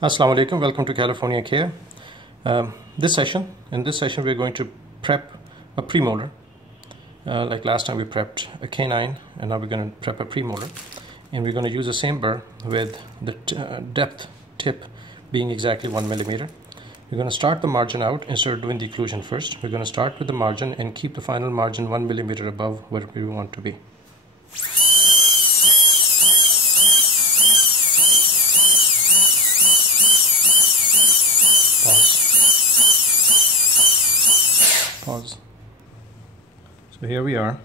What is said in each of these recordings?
Assalamu alaikum, welcome to CaliforniaCare. In this session we're going to prep a premolar. Like last time we prepped a canine, and now we're going to prep a premolar. And we're going to use the same burr with the depth tip being exactly 1 millimeter. We're going to start the margin out instead of doing the occlusion first. We're going to start with the margin and keep the final margin 1 millimeter above where we want to be. Pause. So here we are.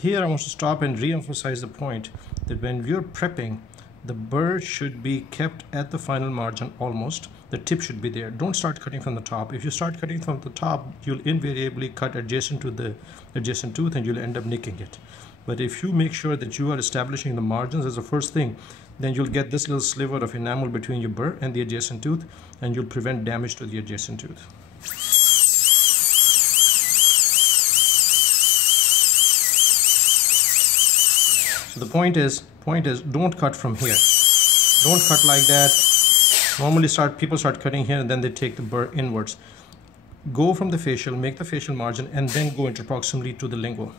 Here I want to stop and re-emphasize the point that when you're prepping, the burr should be kept at the final margin almost. The tip should be there. Don't start cutting from the top. If you start cutting from the top, you'll invariably cut adjacent to the adjacent tooth and you'll end up nicking it. But if you make sure that you are establishing the margins as the first thing, then you'll get this little sliver of enamel between your burr and the adjacent tooth, and you'll prevent damage to the adjacent tooth. So the point is don't cut from here. Don't cut like that. Normally people start cutting here and then they take the burr inwards. Go from the facial, make the facial margin, and then go interproximally to the lingual.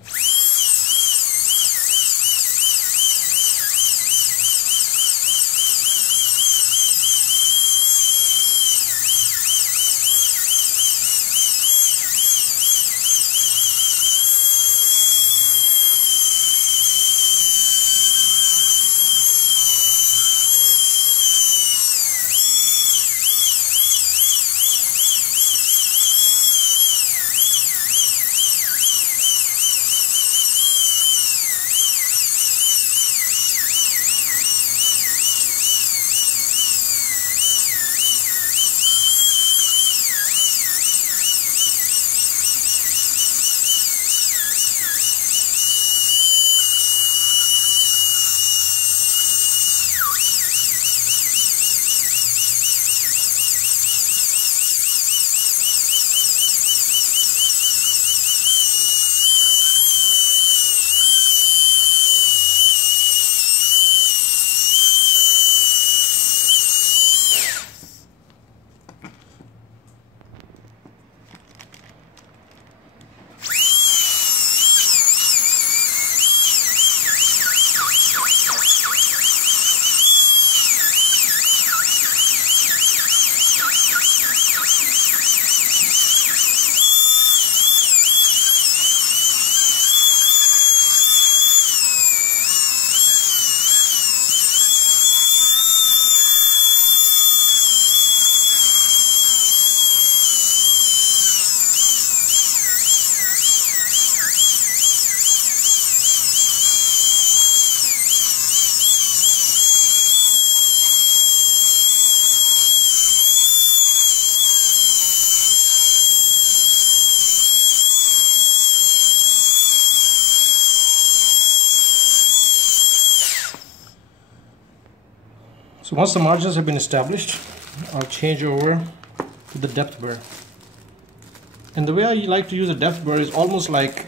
So once the margins have been established, I'll change over to the depth burr. And the way I like to use a depth burr is almost like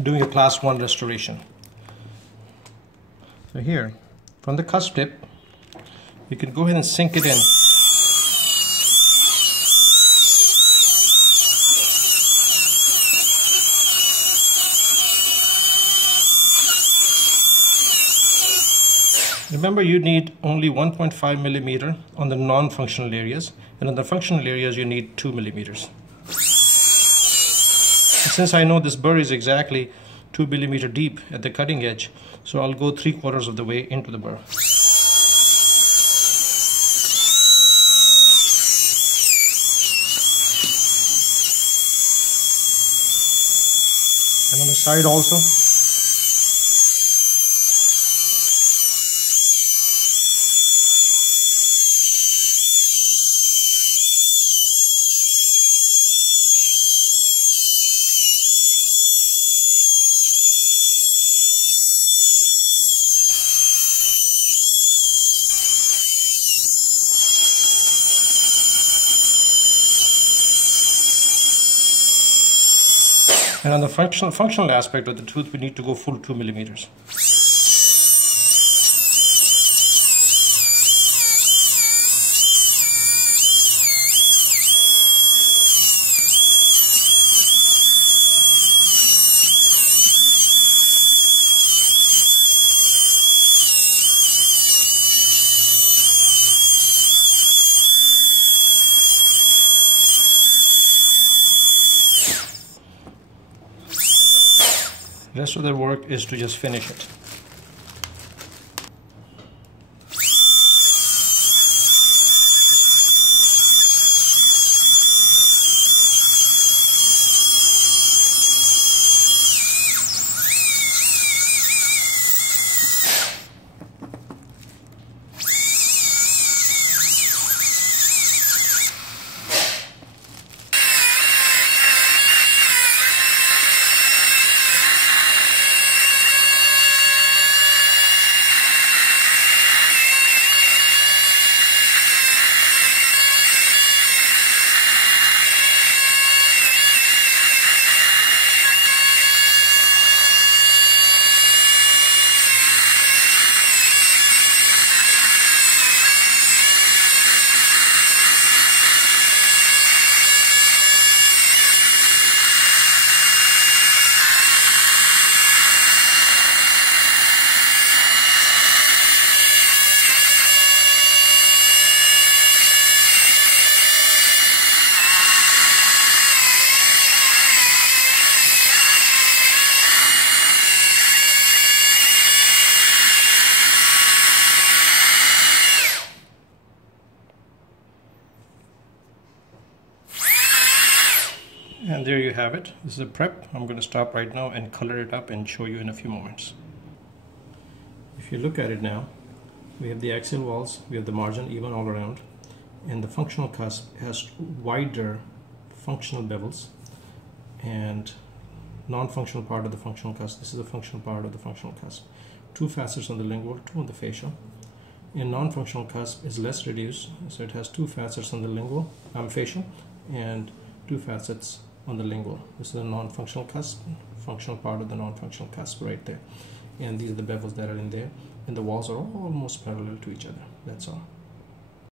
doing a class 1 restoration. So here, from the cusp tip, you can go ahead and sink it in. Remember, you need only 1.5 millimeter on the non-functional areas, and on the functional areas you need 2 millimeters. Since I know this burr is exactly 2 millimeter deep at the cutting edge, so I'll go 3/4 of the way into the burr. side also. And on the functional aspect of the tooth, we need to go full 2 millimeters. Rest of the work is to just finish it. And there you have it. This is a prep. I'm going to stop right now and color it up and show you in a few moments. If you look at it now, we have the axial walls, we have the margin even all around, and the functional cusp has wider functional bevels and non-functional part of the functional cusp. This is the functional part of the functional cusp. 2 facets on the lingual, 2 on the facial. In non-functional cusp is less reduced, so it has 2 facets on the lingual, facial, and 2 facets on the lingual. This is the non-functional cusp, functional part of the non-functional cusp right there. And these are the bevels that are in there, and the walls are almost parallel to each other. That's all.